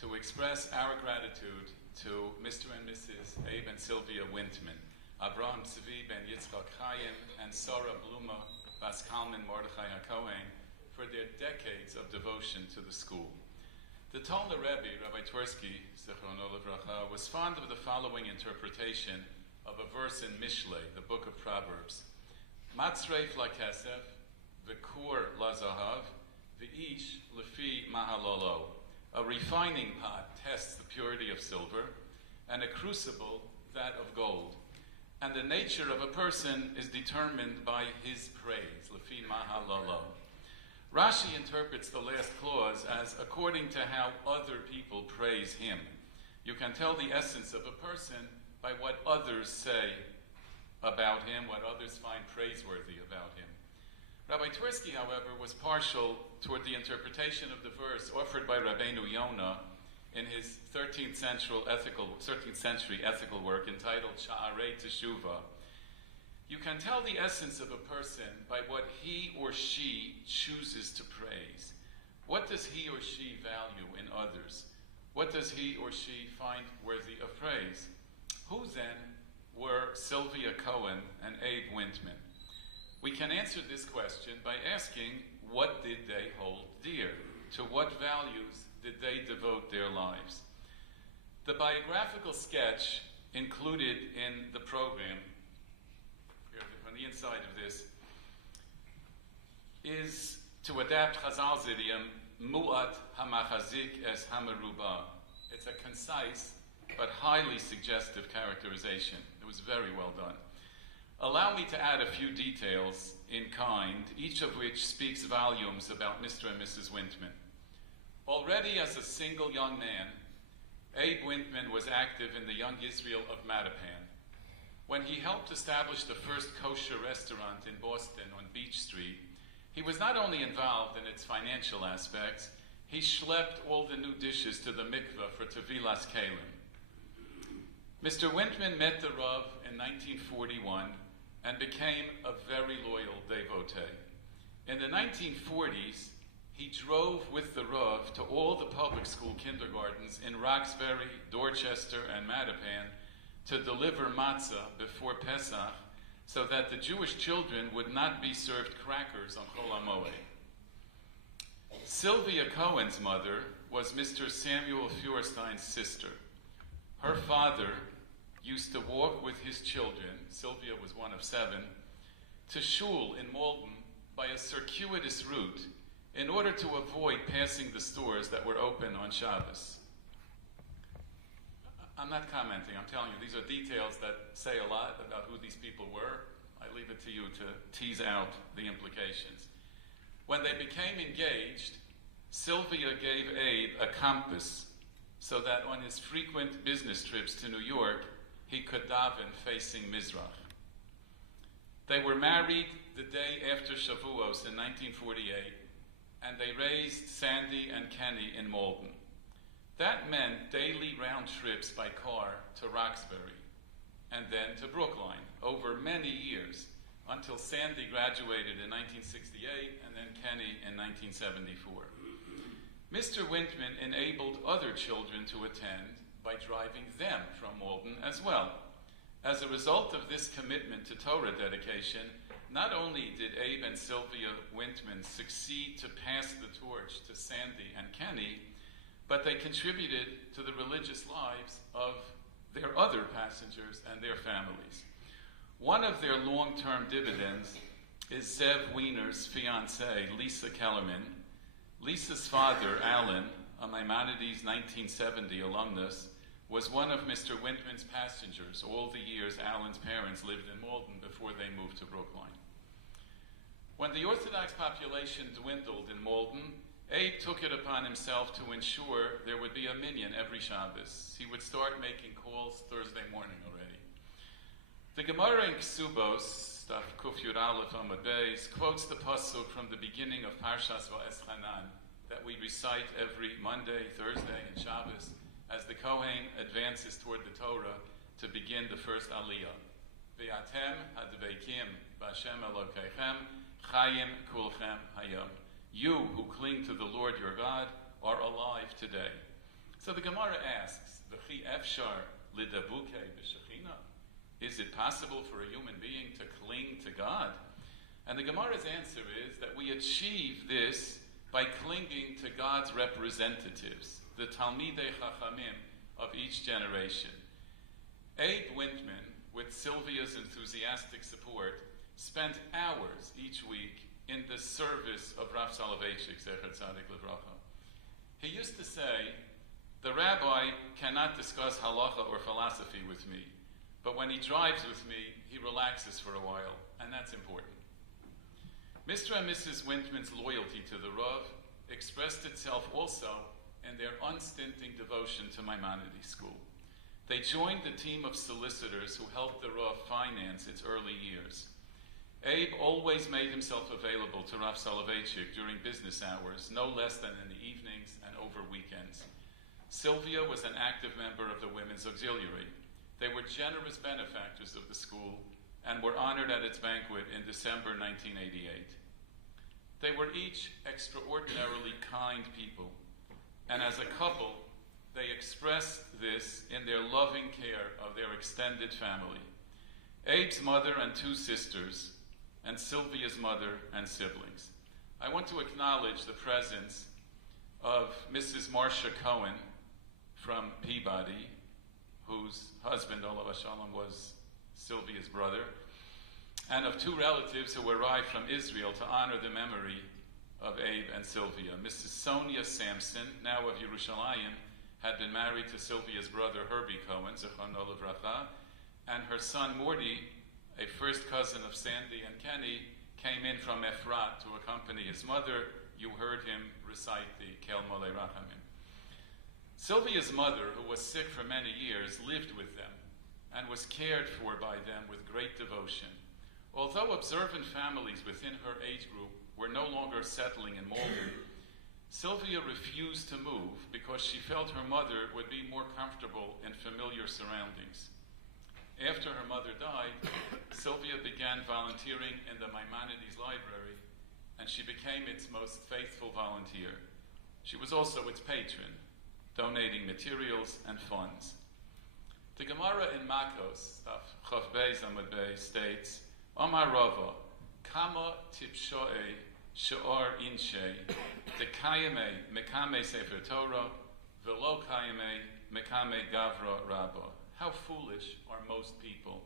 to express our gratitude to Mr. and Mrs. Abe and Sylvia Wintman, Abraham Tzvi ben Yitzchak Chaim, and Sarah Bluma Bas Kalman Mordechai HaKohen for their decades of devotion to the school. The Tolna Rebbe, Rabbi Twersky, Zichrono Livracha, was fond of the following interpretation of a verse in Mishlei, the book of Proverbs. Matzreif la kesef, v'kur la zahav, v'ish lefi mahalolo. A refining pot tests the purity of silver, and a crucible that of gold. And the nature of a person is determined by his praise, lefi mahalolo. Rashi interprets the last clause as according to how other people praise him. You can tell the essence of a person by what others say about him, what others find praiseworthy about him. Rabbi Twersky, however, was partial toward the interpretation of the verse offered by Rabbeinu Yonah in his 13th century ethical work entitled Sha'arei Teshuvah. You can tell the essence of a person by what he or she chooses to praise. What does he or she value in others? What does he or she find worthy of praise? Who then were Sylvia Cohen and Abe Wintman? We can answer this question by asking, what did they hold dear? To what values did they devote their lives? The biographical sketch included in the program, here on the inside of this, is to adapt Chazal's idiom, Mu'at hamachazik es hamaruba. It's a concise but highly suggestive characterization. It was very well done. Allow me to add a few details in kind, each of which speaks volumes about Mr. and Mrs. Wintman. Already as a single young man, Abe Wintman was active in the Young Israel of Mattapan. When he helped establish the first kosher restaurant in Boston on Beach Street, he was not only involved in its financial aspects, he schlepped all the new dishes to the mikveh for Tevilas Kalim. Mr. Wintman met the Rav in 1941 and became a very loyal devotee. In the 1940s, he drove with the Rav to all the public school kindergartens in Roxbury, Dorchester, and Mattapan to deliver matzah before Pesach so that the Jewish children would not be served crackers on Chol HaMoed. Sylvia Cohen's mother was Mr. Samuel Feuerstein's sister. Her father used to walk with his children, Sylvia was one of 7, to shul in Malden by a circuitous route in order to avoid passing the stores that were open on Shabbos. I'm not commenting, I'm telling you, these are details that say a lot about who these people were. I leave it to you to tease out the implications. When they became engaged, Sylvia gave Abe a compass so that on his frequent business trips to New York, he could daven facing Mizrach. They were married the day after Shavuos in 1948, and they raised Sandy and Kenny in Malden. That meant daily round trips by car to Roxbury, and then to Brookline over many years, until Sandy graduated in 1968, and then Kenny in 1974. Mr. Wintman enabled other children to attend by driving them from Malden as well. As a result of this commitment to Torah dedication, not only did Abe and Sylvia Wintman succeed to pass the torch to Sandy and Kenny, but they contributed to the religious lives of their other passengers and their families. One of their long-term dividends is Zev Wiener's fiancée, Lisa Kellerman. Lisa's father, Alan, a Maimonides 1970 alumnus, was one of Mr. Wintman's passengers all the years Alan's parents lived in Malden before they moved to Brookline. When the Orthodox population dwindled in Malden, Abe took it upon himself to ensure there would be a minyan every Shabbos. He would start making calls Thursday morning already. The Gemara in Ksubos, Daf Kuf Yud Aleph Amud Beis, quotes the pasuk from the beginning of Parshas Va'eschanan that we recite every Monday, Thursday, and Shabbos as the Kohen advances toward the Torah to begin the first Aliyah. V'atem hadveikim b'Hashem Elokeichem chayim kulchem hayom. You who cling to the Lord your God are alive today. So the Gemara asks, V'chi efshar lidabuke b'shechina? Is it possible for a human being to cling to God? And the Gemara's answer is that we achieve this by clinging to God's representatives, the Talmidei Chachamim of each generation. Abe Wintman, with Sylvia's enthusiastic support, spent hours each week in the service of Rav Soloveitchik, Zecher Tzadik Livracha. He used to say, the rabbi cannot discuss halacha or philosophy with me, but when he drives with me, he relaxes for a while, and that's important. Mr. and Mrs. Wintman's loyalty to the Rav expressed itself also in their unstinting devotion to Maimonides School. They joined the team of solicitors who helped the Rav finance its early years. Abe always made himself available to Rav Soloveitchik during business hours, no less than in the evenings and over weekends. Sylvia was an active member of the Women's Auxiliary. They were generous benefactors of the school and were honored at its banquet in December 1988. They were each extraordinarily kind people, and as a couple, they expressed this in their loving care of their extended family. Abe's mother and two sisters, and Sylvia's mother and siblings. I want to acknowledge the presence of Mrs. Marcia Cohen from Peabody, whose husband, Olav Shalom, was Sylvia's brother, and of two relatives who arrived from Israel to honor the memory of Abe and Sylvia. Mrs. Sonia Sampson, now of Yerushalayim, had been married to Sylvia's brother Herbie Cohen, Zichrono Livracha, and her son Morty, a first cousin of Sandy and Kenny, came in from Efrat to accompany his mother. You heard him recite the Kel Molei Rachamim. Sylvia's mother, who was sick for many years, lived with them and was cared for by them with great devotion. Although observant families within her age group were no longer settling in Malden, Sylvia refused to move because she felt her mother would be more comfortable in familiar surroundings. After her mother died, Sylvia began volunteering in the Maimonides Library, and she became its most faithful volunteer. She was also its patron, donating materials and funds. The Gemara in Makos, Chav Beis Amud Beis, states, Omar Rava, Kama tipshoe she'or inshe, dekayeme mekame sefer Torah, velo kayeme mekame gavra rabba. How foolish are most people.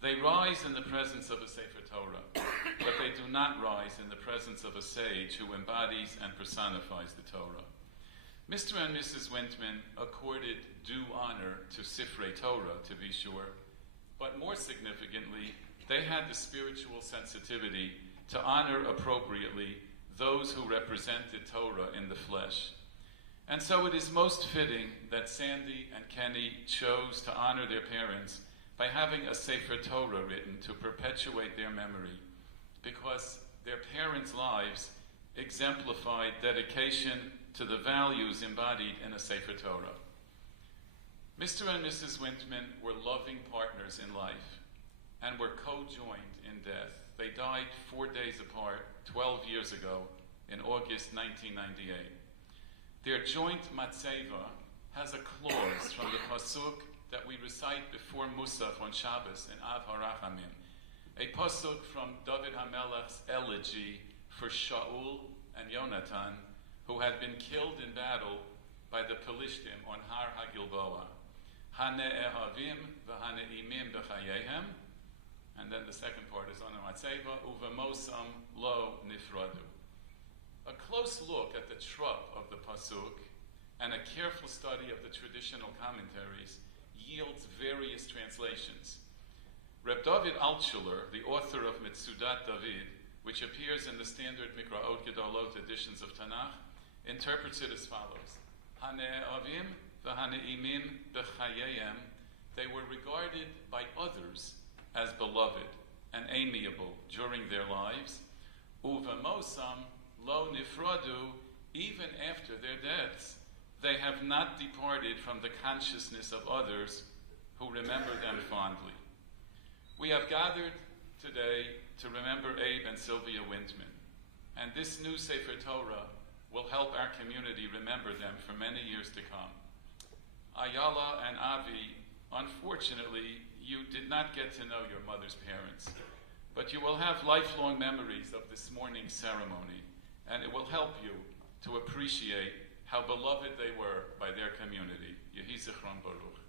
They rise in the presence of a sefer Torah, but they do not rise in the presence of a sage who embodies and personifies the Torah. Mr. and Mrs. Wintman accorded due honor to Sifrei Torah, to be sure, but more significantly, they had the spiritual sensitivity to honor appropriately those who represented Torah in the flesh. And so it is most fitting that Sandy and Kenny chose to honor their parents by having a Sefer Torah written to perpetuate their memory, because their parents' lives exemplified dedication to the values embodied in a Sefer Torah. Mr. and Mrs. Wintman were loving partners in life and were co-joined in death. They died 4 days apart 12 years ago in August 1998. Their joint matzeva has a clause from the pasuk that we recite before Musaf on Shabbos in Av HaRachamim, a pasuk from David HaMelech's elegy for Shaul and Yonatan, who had been killed in battle by the Pelishtim on Har HaGilboa. Hane'ehavim v'hane'imim b'chayehem. And then the second part is on the matzeva, uvemosam lo nifradu. A close look at the trup of the pasuk and a careful study of the traditional commentaries yields various translations. Reb David Altshuler, the author of Mitzudat David, which appears in the standard Mikraot Gedolot editions of Tanakh, interprets it as follows. Hane'avim v'hane'imim b'chayeyem. They were regarded by others as beloved and amiable during their lives. Uvemosam lo nifradu. Even after their deaths, they have not departed from the consciousness of others who remember them fondly. We have gathered today to remember Abe and Sylvia Wintman, and this new Sefer Torah will help our community remember them for many years to come. Ayala and Avi, unfortunately, you did not get to know your mother's parents, but you will have lifelong memories of this morning's ceremony, and it will help you to appreciate how beloved they were by their community. Yehi Zichron Baruch.